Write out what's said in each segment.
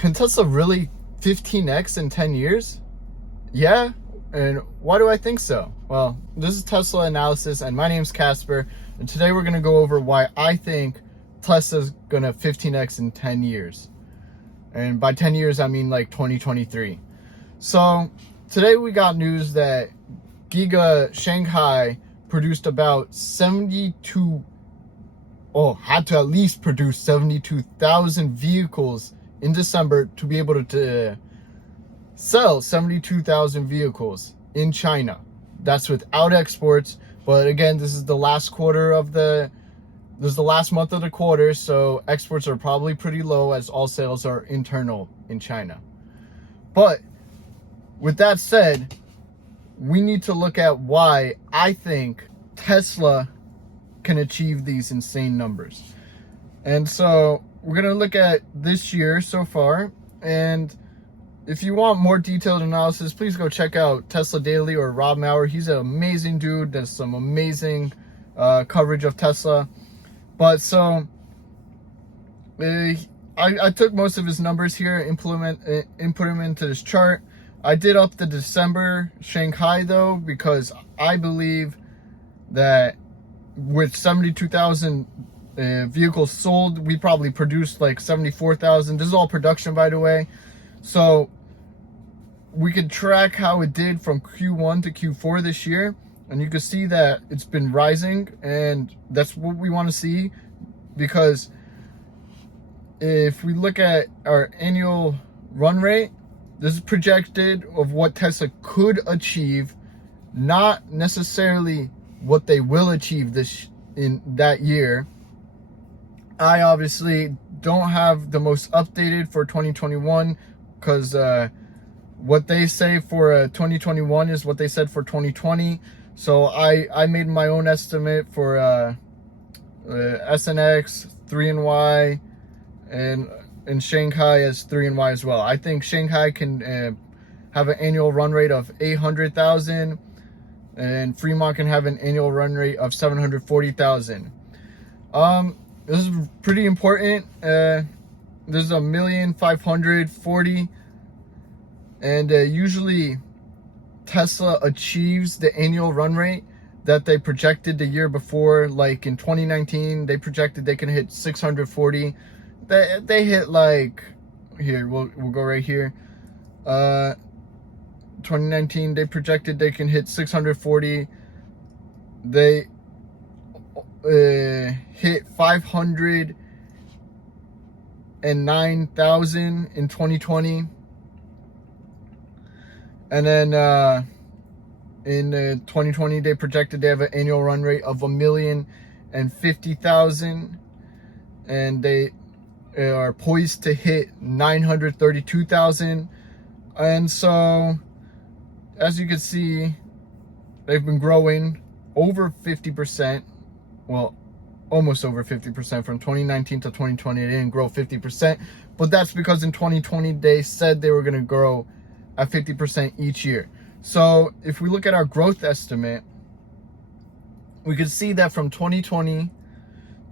Can Tesla really 15x in 10 years? Yeah. And why do I think so? Well, this is Tesla Analysis, and my name's Kacper, and today we're going to go over why I think Tesla's going to 15x in 10 years. And by 10 years, I mean like 2023. So today we got news that Giga Shanghai produced about had to at least produce 72,000 vehicles in December to be able to sell 72,000 vehicles in China. That's without exports. But again, this is the last month of the quarter, so exports are probably pretty low as all sales are internal in China. But with that said, we need to look at why I think Tesla can achieve these insane numbers. And so we're going to look at this year so far. And if you want more detailed analysis, please go check out Tesla Daily or Rob Maurer. He's an amazing dude. Does some amazing coverage of Tesla. But so I took most of his numbers here, input them into this chart. I did up the December Shanghai though, because I believe that with 72,000 vehicles sold, we probably produced like 74,000. This is all production, by the way. So we could track how it did from Q1 to Q4 this year. And you can see that it's been rising, and that's what we want to see, because if we look at our annual run rate, this is projected of what Tesla could achieve, not necessarily what they will achieve in that year. I obviously don't have the most updated for 2021, because what they say for 2021 is what they said for 2020. So I made my own estimate for SNX, 3NY, and Shanghai as 3NY as well. I think Shanghai can have an annual run rate of 800,000, and Fremont can have an annual run rate of 740,000. This is pretty important. This is 1,540,000, and usually Tesla achieves the annual run rate that they projected the year before. Like in 2019, they projected they can hit 640. They hit like, here, we'll go right here. 2019, they projected they can hit 640. They hit 509,000 in 2020. And then in 2020, they projected they have an annual run rate of 1,050,000, and they are poised to hit 932,000. And so, as you can see, they've been growing over 50%. Well, almost over 50% from 2019 to 2020. They didn't grow 50%, but that's because in 2020 they said they were going to grow at 50% each year. So if we look at our growth estimate, we can see that from 2020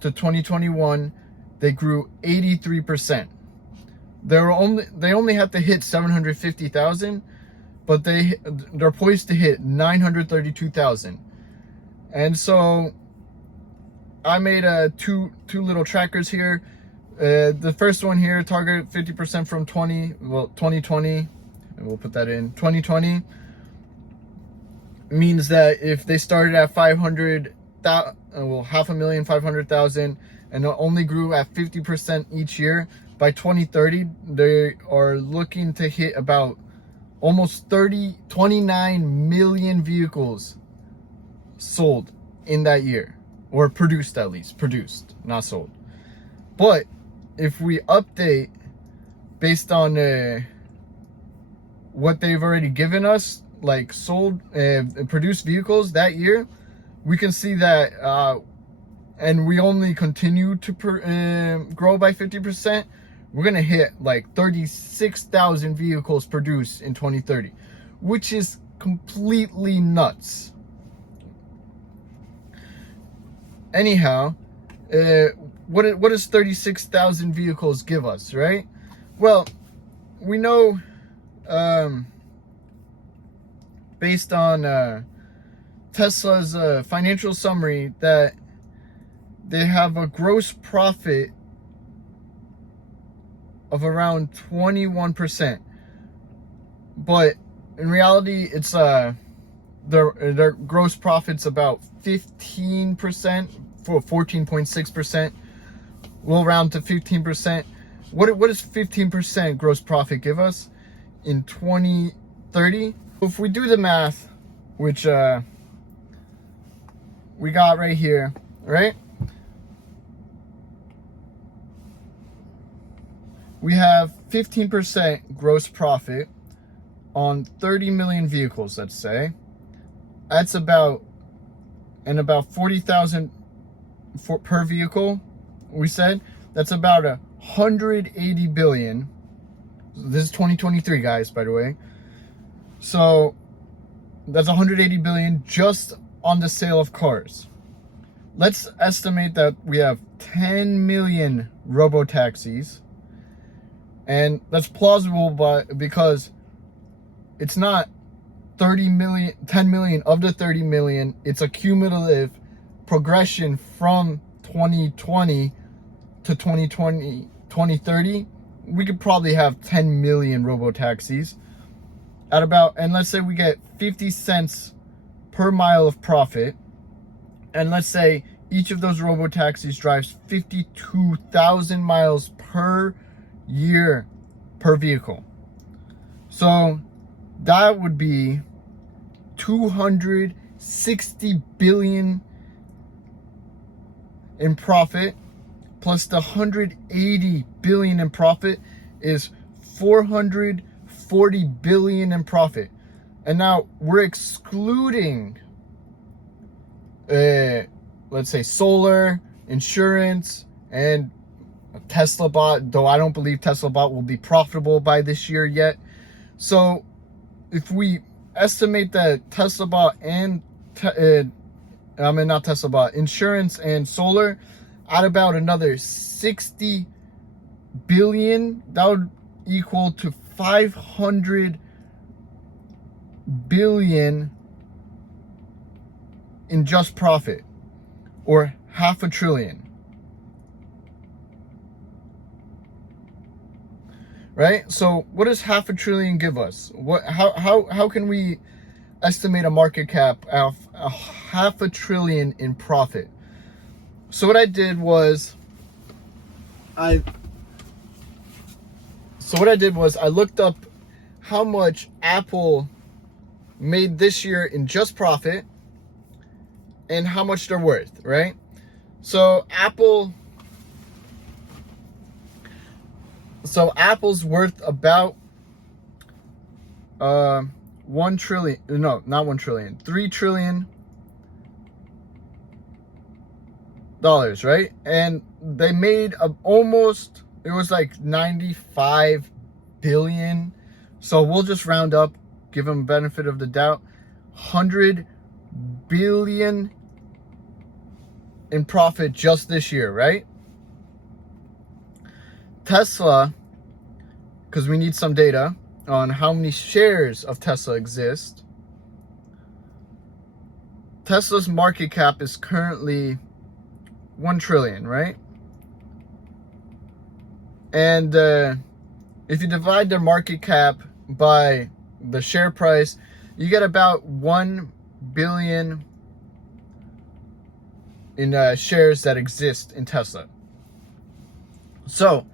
to 2021, they grew 83%. They only had to hit 750,000, but they're poised to hit 932,000. And so I made two little trackers here. The first one here, target 50% from 2020. And we'll put that in 2020, means that if they started at 500,000 and only grew at 50% each year, by 2030 they are looking to hit about almost 29 million vehicles sold in that year, or produced, at least produced, not sold. But if we update based on what they've already given us, like sold produced vehicles that year, we can see that and we only continue to grow by 50%, we're gonna hit like 36,000 vehicles produced in 2030, which is completely nuts. Anyhow, what does 36,000 vehicles give us, right? Well, we know, based on Tesla's financial summary, that they have a gross profit of around 21%. But in reality, it's their gross profit's about 15%, for 14.6%. We'll round to 15%. What does 15% gross profit give us in 2030? If we do the math, which we got right here, right? We have 15% gross profit on 30 million vehicles, let's say. That's about 40,000 per vehicle, we said. That's about 180 billion. This is 2023, guys, by the way. So that's 180 billion just on the sale of cars. Let's estimate that we have 10 million robo-taxis. And that's plausible, but because it's not 30 million, 10 million of the 30 million, it's a cumulative progression from 2020 to 2030. We could probably have 10 million robo-taxis at about, and let's say we get 50 cents per mile of profit. And let's say each of those robo-taxis drives 52,000 miles per year per vehicle. So that would be 260 billion in profit, plus the 180 billion in profit is 440 billion in profit. And now we're excluding let's say solar, insurance, and Tesla bot, though I don't believe Tesla bot will be profitable by this year yet. So if we estimate that Tesla bot and not Tesla bot, insurance and solar at about another 60 billion, that would equal to 500 billion in just profit, or $500 billion. Right? So what does $500 billion give us? How can we estimate a market cap of $500 billion in profit? So what I did was I looked up how much Apple made this year in just profit and how much they're worth, right? So Apple's worth about 1 trillion, no, not 1 trillion, $3 trillion, right? And they made almost, it was like 95 billion. So we'll just round up, give them benefit of the doubt, 100 billion in profit just this year, right? Tesla, because we need some data on how many shares of Tesla exist. Tesla's market cap is currently 1 trillion, right? And if you divide their market cap by the share price, you get about 1 billion in shares that exist in Tesla. So,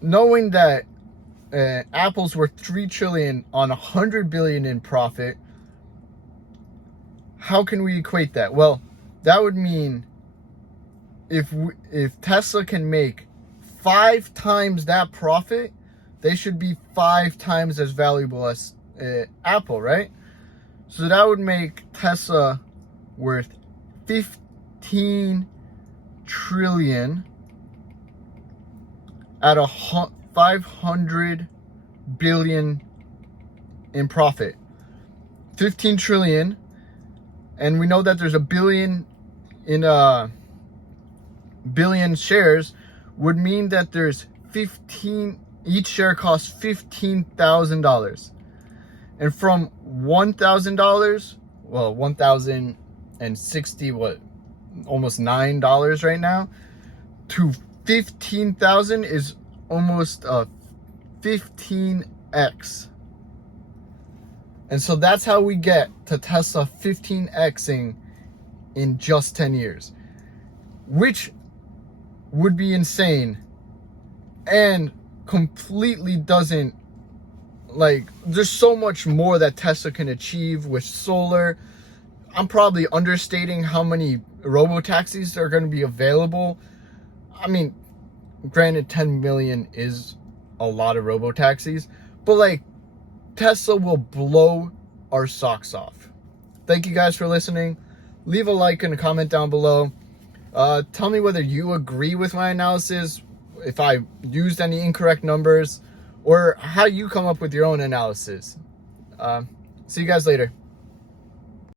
knowing that Apple's worth 3 trillion on 100 billion in profit, how can we equate that? Well, that would mean if Tesla can make 5 times that profit, they should be 5 times as valuable as Apple, right? So that would make Tesla worth 15 trillion at 500 billion in profit. 15 trillion, and we know that there's a billion in billion shares, would mean that there's each share costs $15,000. And from $1,000, well, 1,060, what, almost $9 right now, to 15,000 is almost a 15x. And so that's how we get to Tesla 15xing in just 10 years, which would be insane and completely doesn't, like, there's so much more that Tesla can achieve with solar. I'm probably understating how many robo-taxis are going to be available. I mean, granted, 10 million is a lot of robo-taxis, but like, Tesla will blow our socks off. Thank you guys for listening. Leave a like and a comment down below. Tell me whether you agree with my analysis, if I used any incorrect numbers, or how you come up with your own analysis. See you guys later.